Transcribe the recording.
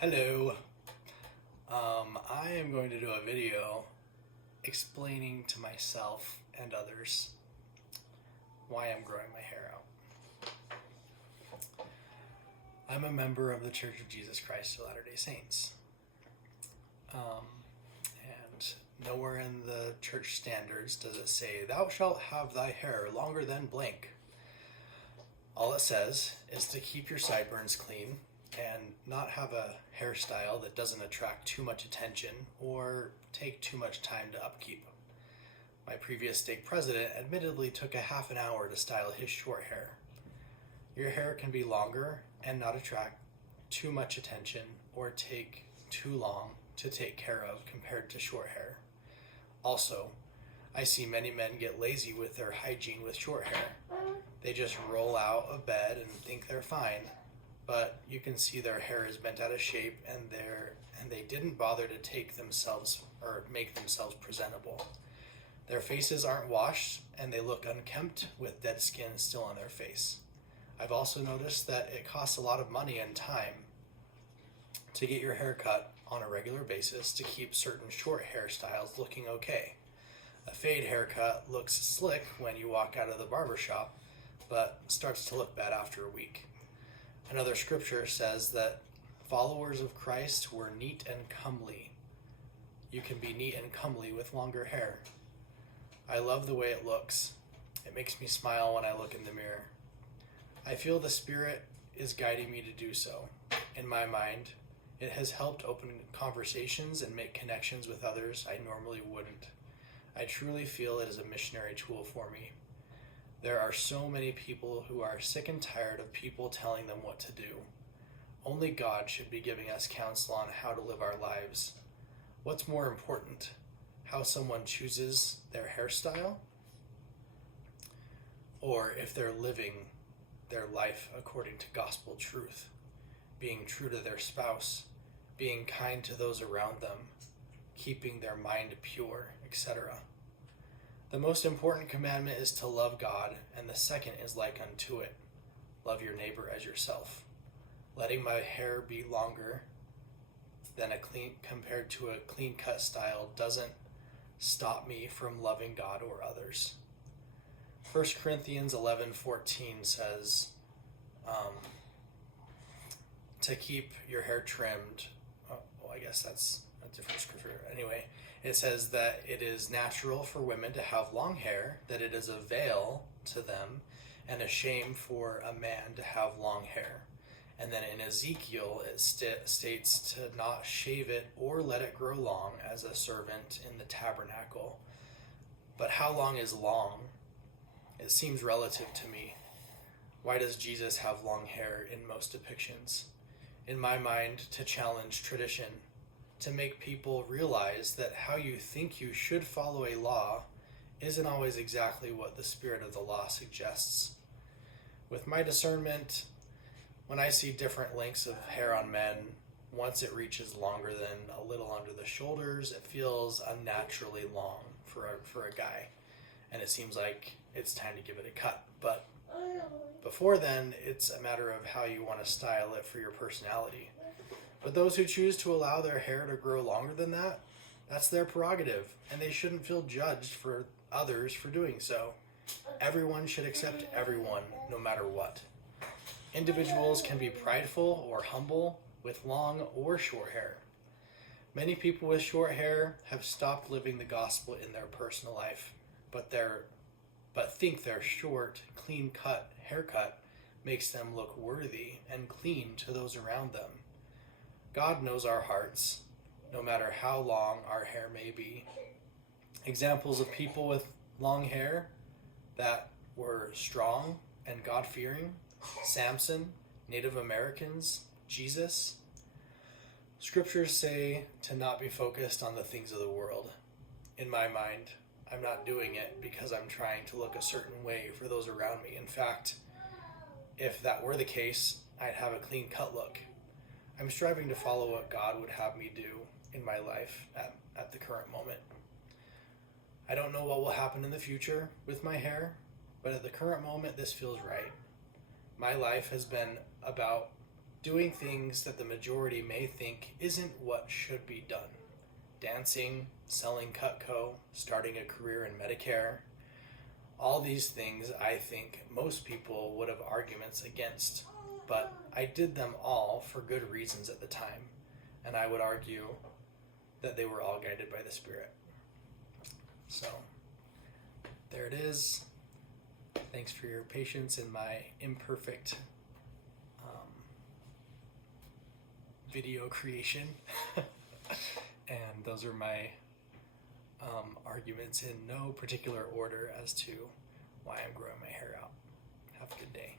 Hello. I am going to do a video explaining to myself and others why I'm growing my hair out. I'm a member of the Church of Jesus Christ of Latter-day Saints. And nowhere in the church standards does it say, "Thou shalt have thy hair longer than blank." All it says is to keep your sideburns clean and not have a hairstyle that doesn't attract too much attention or take too much time to upkeep. My previous stake president admittedly took a half an hour to style his short hair. Your hair can be longer and not attract too much attention or take too long to take care of compared to short hair. Also, I see many men get lazy with their hygiene with short hair. They just roll out of bed and think they're fine, but you can see their hair is bent out of shape and they didn't bother to take themselves or make themselves presentable. Their faces aren't washed and they look unkempt with dead skin still on their face. I've also noticed that it costs a lot of money and time to get your hair cut on a regular basis to keep certain short hairstyles looking okay. A fade haircut looks slick when you walk out of the barber shop, but starts to look bad after a week. Another scripture says that followers of Christ were neat and comely. You can be neat and comely with longer hair. I love the way it looks. It makes me smile when I look in the mirror. I feel the Spirit is guiding me to do so. In my mind, it has helped open conversations and make connections with others I normally wouldn't. I truly feel it is a missionary tool for me. There are so many people who are sick and tired of people telling them what to do. Only God should be giving us counsel on how to live our lives. What's more important, how someone chooses their hairstyle, or if they're living their life according to gospel truth, being true to their spouse, being kind to those around them, keeping their mind pure, etc. The most important commandment is to love God, and the second is like unto it. Love your neighbor as yourself. Letting my hair be longer than compared to a clean cut style doesn't stop me from loving God or others. 1 Corinthians 11:14 says to keep your hair trimmed. I guess that's a different scripture. Anyway, it says that it is natural for women to have long hair, that it is a veil to them, and a shame for a man to have long hair. And then in Ezekiel, it states to not shave it or let it grow long as a servant in the tabernacle. But how long is long? It seems relative to me. Why does Jesus have long hair in most depictions? In my mind, to challenge tradition, to make people realize that how you think you should follow a law isn't always exactly what the spirit of the law suggests. With my discernment, when I see different lengths of hair on men, once it reaches longer than a little under the shoulders, it feels unnaturally long for a guy, and it seems like it's time to give it a cut. But before then, it's a matter of how you want to style it for your personality. But those who choose to allow their hair to grow longer than that, that's their prerogative, and they shouldn't feel judged for others for doing so. Everyone should accept everyone, no matter what. Individuals can be prideful or humble with long or short hair. Many people with short hair have stopped living the gospel in their personal life, but think their short, clean-cut haircut makes them look worthy and clean to those around them. God knows our hearts, no matter how long our hair may be. Examples of people with long hair that were strong and God-fearing: Samson, Native Americans, Jesus. Scriptures say to not be focused on the things of the world. In my mind, I'm not doing it because I'm trying to look a certain way for those around me. In fact, if that were the case, I'd have a clean-cut look. I'm striving to follow what God would have me do in my life at the current moment. I don't know what will happen in the future with my hair, but at the current moment, this feels right. My life has been about doing things that the majority may think isn't what should be done. Dancing, selling Cutco, starting a career in Medicare. All these things I think most people would have arguments against, but I did them all for good reasons at the time, and I would argue that they were all guided by the Spirit. So, there it is. Thanks for your patience in my imperfect video creation. And those are my arguments in no particular order as to why I'm growing my hair out. Have a good day.